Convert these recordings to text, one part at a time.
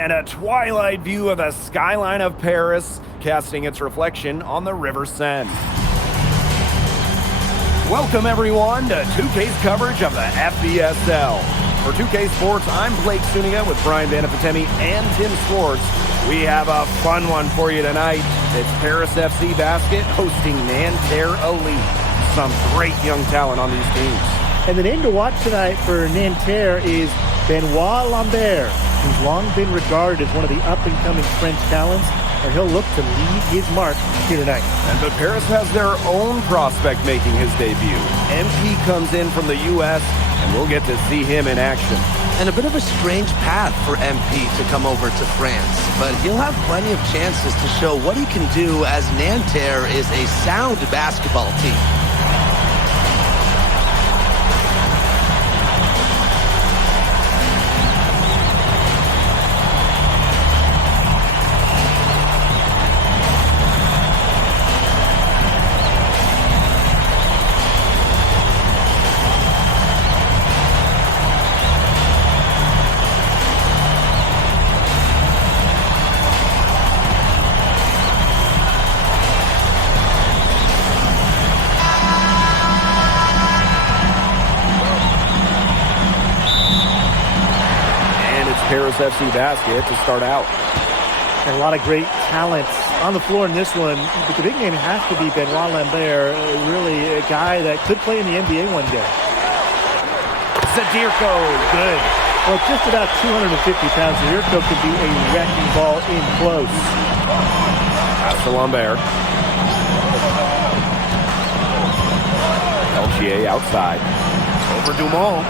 And a twilight view of the skyline of Paris, casting its reflection on the River Seine. Welcome everyone to 2K's coverage of the FBSL. For 2K Sports, I'm Blake Suniga with Brian Vanafetemi and Tim Swartz. We have a fun one for you tonight. It's Paris FC Basket hosting Nanterre Elite. Some great young talent on these teams. And the name to watch tonight for Nanterre is Benoit Lambert, who's long been regarded as one of the up-and-coming French talents, and he'll look to leave his mark here tonight. But Paris has their own prospect making his debut. MP comes in from the U.S., and we'll get to see him in action. And a bit of a strange path for MP to come over to France, but he'll have plenty of chances to show what he can do, as Nanterre is a sound basketball team. Paris FC Basket to start out. And a lot of great talents on the floor in this one, but the big name has to be Benoit Lambert, really a guy that could play in the NBA one day. Zadirko, good. Well, just about 250 pounds, Zadirko can be a wrecking ball in close. Pass to Lambert. Peltier outside. Over Dumont.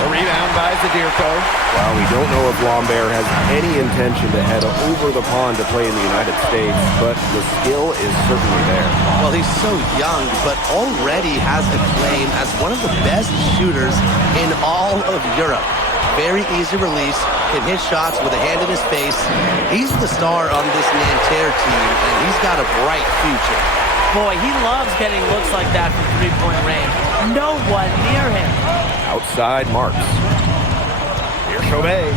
A rebound by Zadirko. Well, we don't know if Lambert has any intention to head over the pond to play in the United States, but the skill is certainly there. Well, he's so young, but already has a claim as one of the best shooters in all of Europe. Very easy release, can hit shots with a hand in his face. He's the star on this Nanterre team, and he's got a bright future. Boy, he loves getting looks like that from three-point range. No one near him. Outside Marks. Here's Chauvet.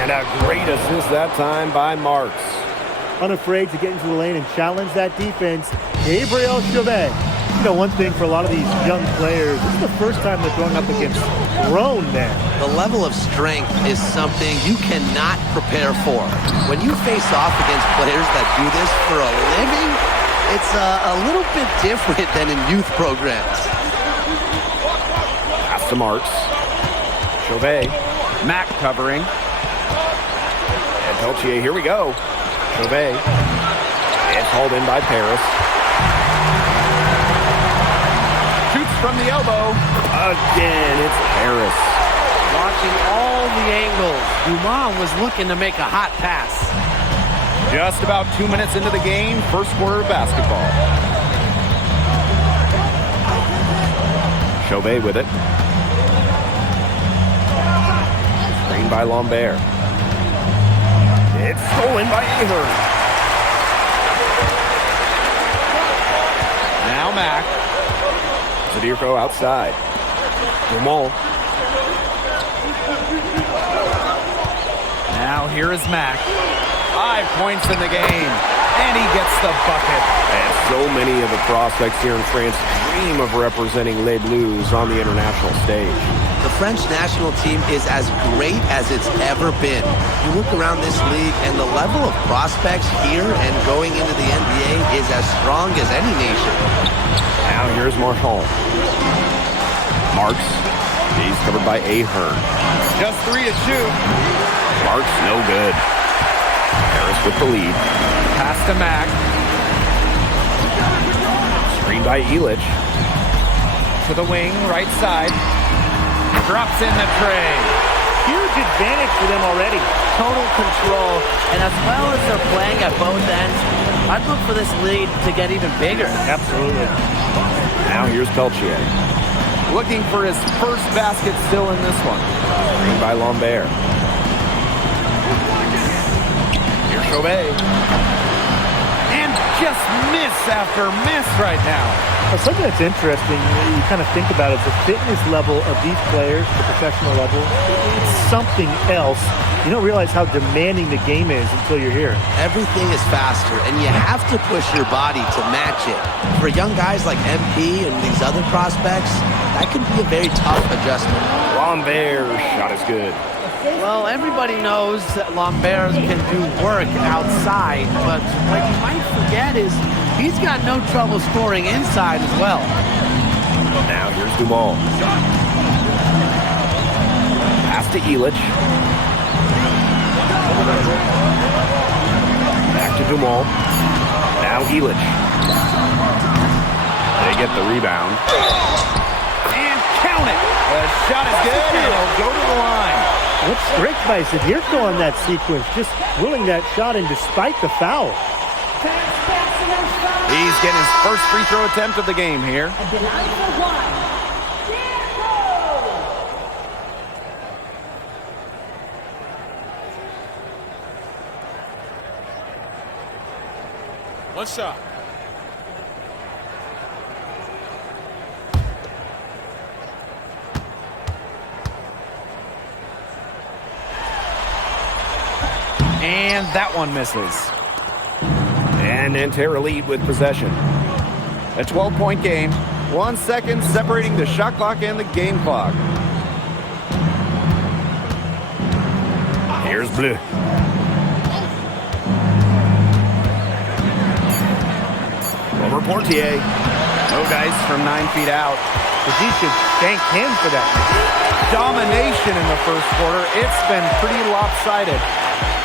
And a great assist that time by Marks. Unafraid to get into the lane and challenge that defense, Gabriel Chauvet. You know, one thing for a lot of these young players, this is the first time they're going up against grown men. The level of strength is something you cannot prepare for. When you face off against players that do this for a living, it's a little bit different than in youth programs. Pass to Marks. Chauvet. Mack covering. And Peltier, here we go. Chauvet. And hauled in by Paris. Shoots from the elbow. Again, it's Paris. Watching all the angles, Dumont was looking to make a hot pass. Just about 2 minutes into the game, first quarter of basketball. Chauvet with it. Screened by Lambert. It's stolen by Ahern. Now Mack. Zadirko outside. Dumont. Now here is Mack. 5 points in the game, and he gets the bucket. And so many of the prospects here in France dream of representing Les Bleus on the international stage. The French national team is as great as it's ever been. You look around this league, and the level of prospects here and going into the NBA is as strong as any nation. Now here's Marchand. Marks. He's covered by Ahern. Just 3 to shoot. Marks no good. Paris with the lead. Pass to Mack. Screened by Elich. To the wing, right side. Drops in the tray. Huge advantage for them already. Total control, and as well as they're playing at both ends, I'd look for this lead to get even bigger. Absolutely. Now here's Peltier. Looking for his first basket still in this one. Screened by Lambert. Here's Chauvet. And just miss after miss right now. Now, something that's interesting, you kind of think about it, the fitness level of these players at the professional level, it's something else. You don't realize how demanding the game is until you're here. Everything is faster, and you have to push your body to match it. For young guys like MP and these other prospects, that can be a very tough adjustment. Lambert's shot is good. Well, everybody knows that Lambert can do work outside, but what you might forget is he's got no trouble scoring inside as well. Now here's Dumont. Pass to Illich. Back to Dumont. Now Illich. They get the rebound. And count it! The shot is good, and it'll go to the line. What strength by Zadirko on that sequence, just willing that shot in despite the foul. He's getting his first free throw attempt of the game here. One shot. And that one misses. And Nanterre lead with possession. A 12-point game. 1 second separating the shot clock and the game clock. Here's Bleu. Over Portier. No dice from 9 feet out. But he should thank him for that. Domination in the first quarter. It's been pretty lopsided.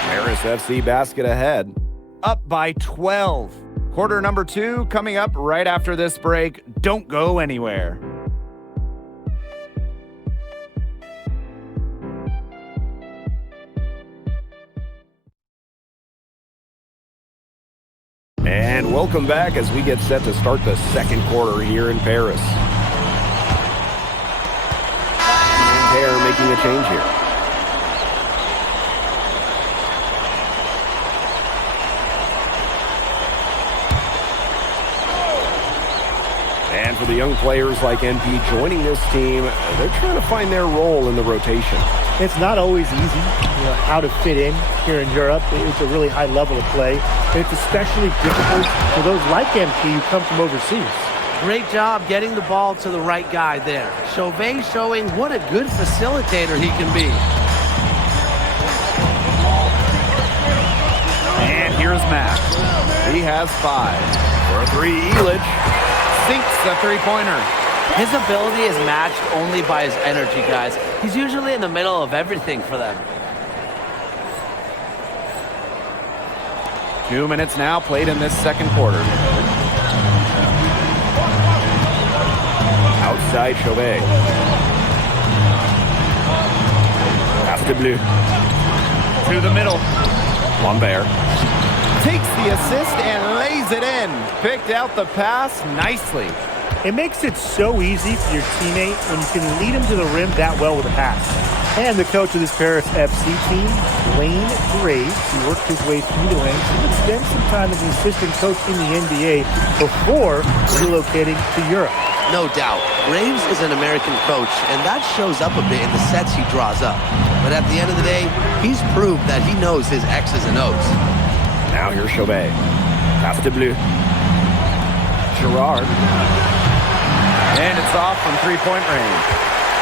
Paris FC basket ahead. Up by 12. Quarter number 2 coming up right after this break. Don't go anywhere. And welcome back as we get set to start the second quarter here in Paris. They're making a change here. And for the young players like NP joining this team, they're trying to find their role in the rotation. It's not always easy, how to fit in here in Europe. It's a really high level of play. It's especially difficult for those like MP who come from overseas. Great job getting the ball to the right guy there. Chauvet showing what a good facilitator he can be. And here's Mack. He has 5. For a 3, Illich sinks the three-pointer. His ability is matched only by his energy, guys. He's usually in the middle of everything for them. 2 minutes now played in this second quarter. Outside Chauvet. Pass to Bleu. To the middle. Lambert takes the assist and lays it in. Picked out the pass nicely. It makes it so easy for your teammate when you can lead him to the rim that well with a pass. And the coach of this Paris FC team, Wayne Graves, he worked his way through the ranks and would spend some time as an assistant coach in the NBA before relocating to Europe. No doubt, Graves is an American coach, and that shows up a bit in the sets he draws up. But at the end of the day, he's proved that he knows his X's and O's. Now here's Chauvet. Pass to Bleu. Gerard. And it's off from three-point range.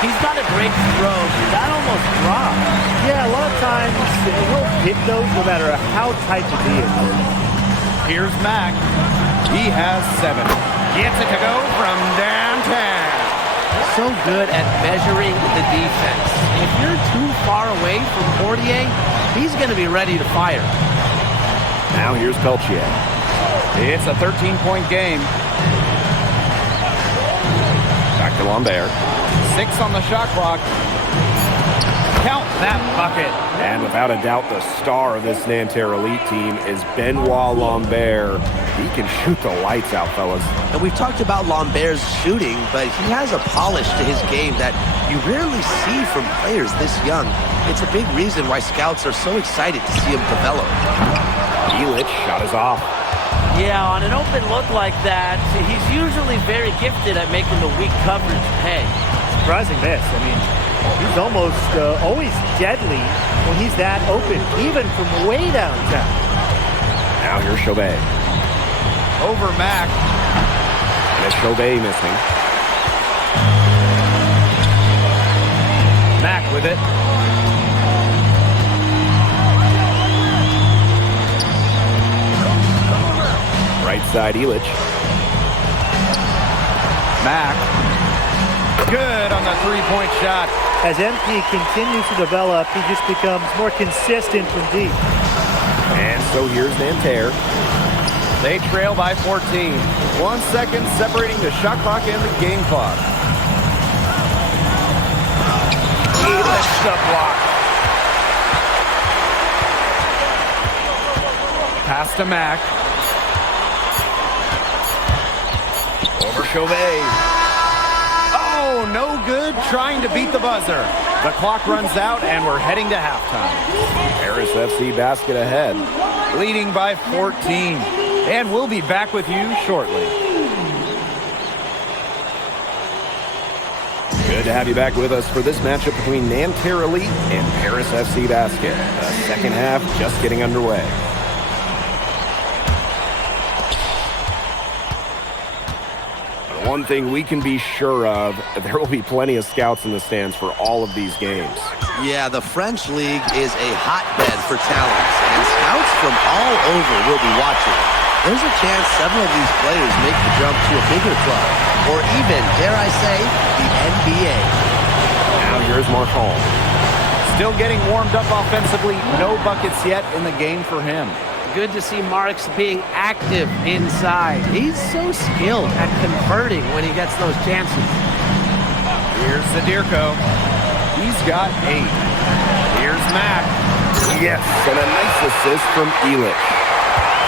He's got a great throw. That almost dropped. Yeah, a lot of times he'll hit those no matter how tight the D is. Here's Mack. He has 7. Gets it to go from downtown. So good at measuring the defense. If you're too far away from Portier, he's going to be ready to fire. Now here's Peltier. It's a 13-point game. Back to Lambert. 6 on the shot clock. Count that bucket. And without a doubt, the star of this Nanterre elite team is Benoit Lambert. He can shoot the lights out, fellas. And we've talked about Lambert's shooting, but he has a polish to his game that you rarely see from players this young. It's a big reason why scouts are so excited to see him develop. Illich shot is off. Yeah, on an open look like that, he's usually very gifted at making the weak coverage pay. surprising miss. I mean, he's almost always deadly when he's that open, even from way downtown. Now here's Chauvet. Over Mack. And it's Chauvet missing. Mack with it. Right side, Elich. Mack. Good on the three-point shot. As MP continues to develop, he just becomes more consistent from deep. And so here's Nanterre. They trail by 14. 1 second separating the shot clock and the game clock. Elich the block. Pass to Mack. Over Chauvet. Oh, no good trying to beat the buzzer. The clock runs out and we're heading to halftime. Paris FC basket ahead. Leading by 14. And we'll be back with you shortly. Good to have you back with us for this matchup between Nanterre Elite and Paris FC Basket. The second half just getting underway. One thing we can be sure of, there will be plenty of scouts in the stands for all of these games. Yeah, the French League is a hotbed for talents, and scouts from all over will be watching. There's a chance several of these players make the jump to a bigger club, or even, dare I say, the NBA. Now here's Marchand. Still getting warmed up offensively. No buckets yet in the game for him. Good to see Marks being active inside. He's so skilled at converting when he gets those chances. Here's Zadirko. He's got 8. Here's Mack. Yes, and a nice assist from Elich.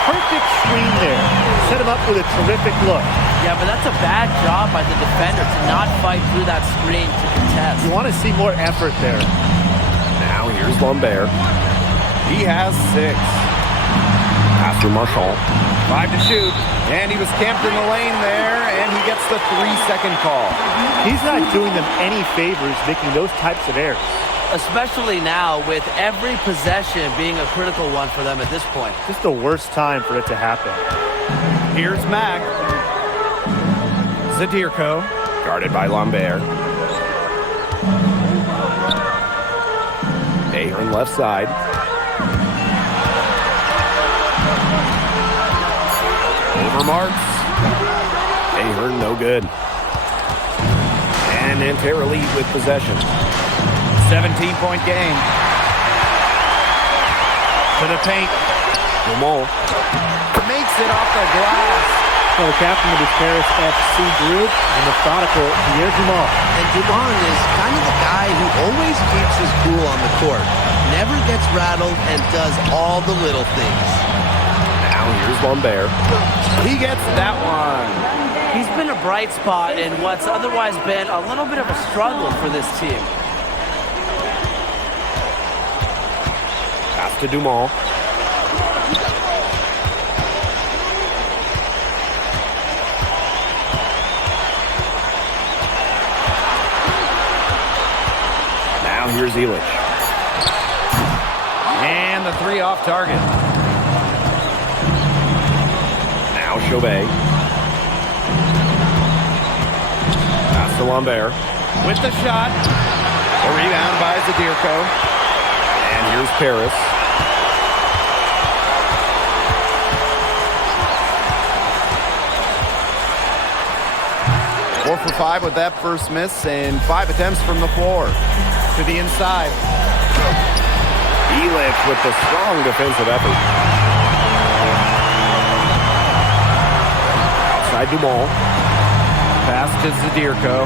Perfect screen there. Set him up with a terrific look. Yeah, but that's a bad job by the defender to not fight through that screen to contest. You want to see more effort there. Now here's Lambert. He has 6. Pass to Marchand. 5 to shoot. And he was camped in the lane there, and he gets the 3-second call. He's not doing them any favors making those types of errors. Especially now with every possession being a critical one for them at this point. Just the worst time for it to happen. Here's Mack. Zadirko. Guarded by Lambert. Ahern left side. Over Marks. Ahern no good. And Nanterre Elite with possession. 17-point game. To the paint. Dumont. Makes it off the glass. So the captain of this Paris FC group, the methodical Pierre Dumont. And Dumont is kind of the guy who always keeps his cool on the court. Never gets rattled and does all the little things. Now here's Lambert. He gets that one. He's been a bright spot in what's otherwise been a little bit of a struggle for this team. Pass to Dumont. Now here's Elich. And the 3 off target. Now Chauvet. Pass to Lambert. With the shot. A rebound by Zadirko. And here's Paris. Four for 5 with that first miss and 5 attempts from the floor. To the inside. Elich with the strong defensive effort. Outside Dumont. Pass to Zadirko.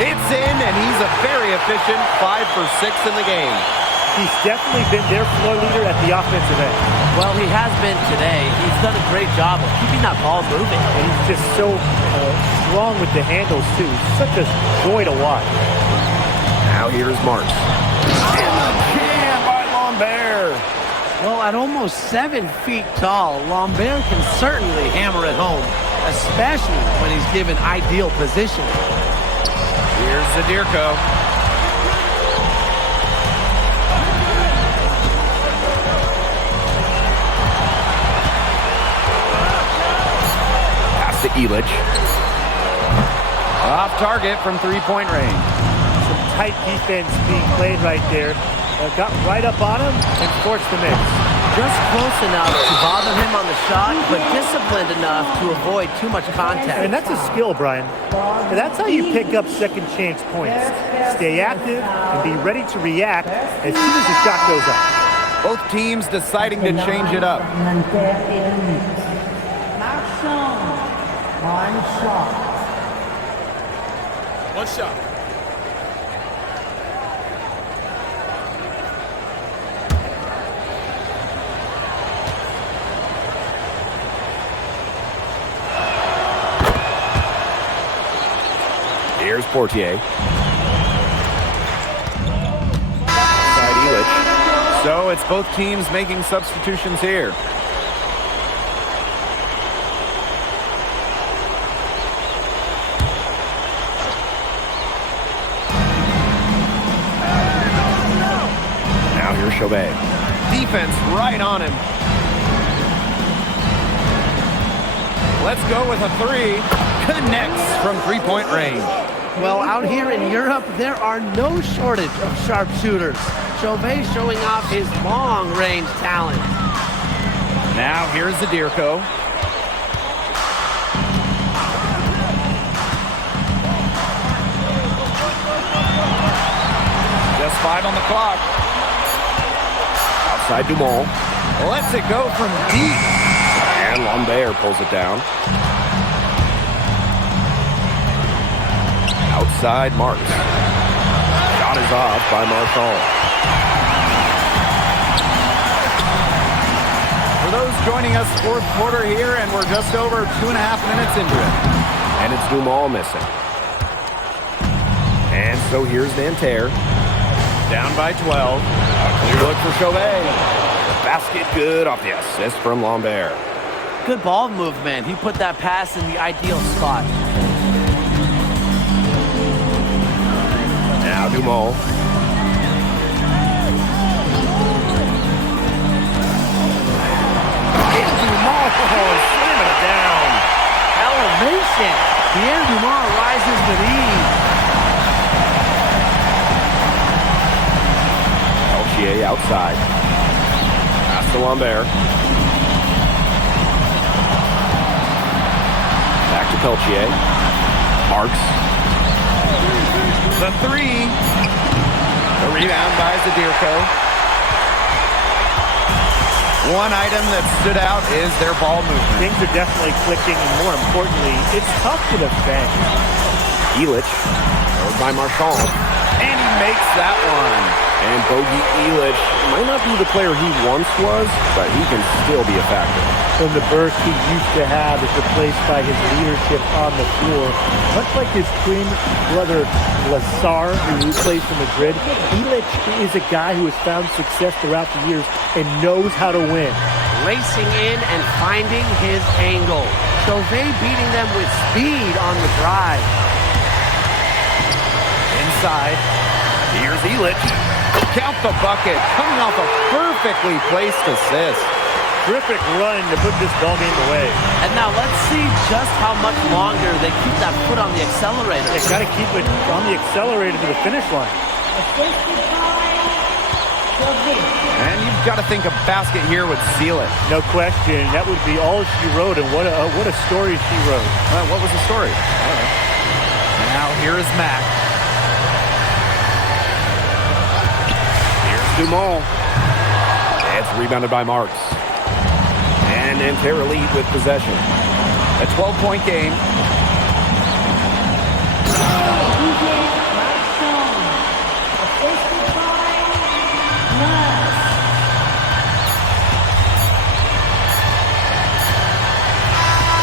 It's in, and he's a very efficient 5 for 6 in the game. He's definitely been their floor leader at the offensive end. Well, he has been today. He's done a great job of keeping that ball moving. And he's just so strong with the handles, too. Such a joy to watch. Now here's Marks. And the jam by Lambert. Well, at almost 7 feet tall, Lambert can certainly hammer it home. especially when he's given ideal position. Here's Zadirko. Pass to Elich. Off target from three-point range. Some tight defense being played right there. Got right up on him and forced the miss. Just close enough to bother him on the shot, but disciplined enough to avoid too much contact. And that's a skill, Brian. And that's how you pick up second chance points. Stay active and be ready to react as soon as the shot goes up. Both teams deciding to change it up. One shot. Here's Portier. Side Elich. So it's both teams making substitutions here. Now here's Chauvet. Defense right on him. Let's go with a three. Connects from three-point range. Well, out here in Europe, there are no shortage of sharpshooters. Chauvet showing off his long-range talent. Now here's Zadirko. Just 5 on the clock. Outside Dumont. Lets it go from deep. And Lambert pulls it down. Outside Marks. Shot is off by Marshall. For those joining us, fourth quarter here, and we're just over 2.5 minutes into it. And it's Dumont missing. And so here's Nanterre. Down by 12. A clear look for Chauvet. Basket good off the assist from Lambert. Good ball movement. He put that pass in the ideal spot. Now Dumont. And Dumont slamming it down. Elevation. Pierre Dumont rises with ease. Peltier outside. Pass to Lambert. Back to Peltier. Marks. The three. The rebound by Zadirko. One item that stood out is their ball movement. Things are definitely clicking, and more importantly, it's tough to defend. Elich. Thrown by Marchand. And he makes that one. And Bogey Elich might not be the player he once was, but he can still be a factor. From the burst he used to have is replaced by his leadership on the floor. Much like his twin brother Lazar, who plays for Madrid, Elich is a guy who has found success throughout the years and knows how to win. Racing in and finding his angle. Chauvet beating them with speed on the drive. Inside. Here's Elich. Count the bucket. Coming off a perfectly placed assist. Terrific run to put this ball game away. And now let's see just how much longer they keep that foot on the accelerator. They got to keep it on the accelerator to the finish line. And you've got to think a basket here would seal it. No question. That would be all she wrote, and what a story she wrote. What was the story? I don't know. Now here is Mack. Dumont. It's rebounded by Marks. And Nanterre lead with possession. A 12-point game.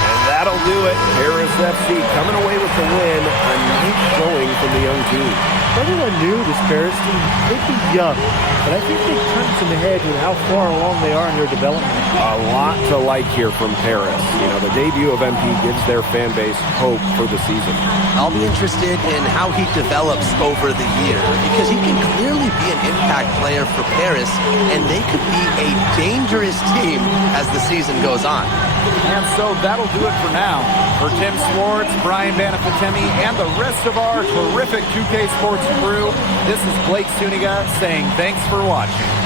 And that'll do it. Paris FC coming away with the win. A neat showing from the young team. Everyone knew this Paris team, they'd be young, but I think they punched in the head with how far along they are in their development. A lot to like here from Paris. You know, the debut of MP gives their fan base hope for the season. I'll be interested in how he develops over the year because he can clearly be an impact player for Paris, and they could be a dangerous team as the season goes on. And so that'll do it for now. For Tim Swartz, Brian Banafitemi, and the rest of our terrific 2K Sports crew, this is Blake Suniga saying thanks for watching.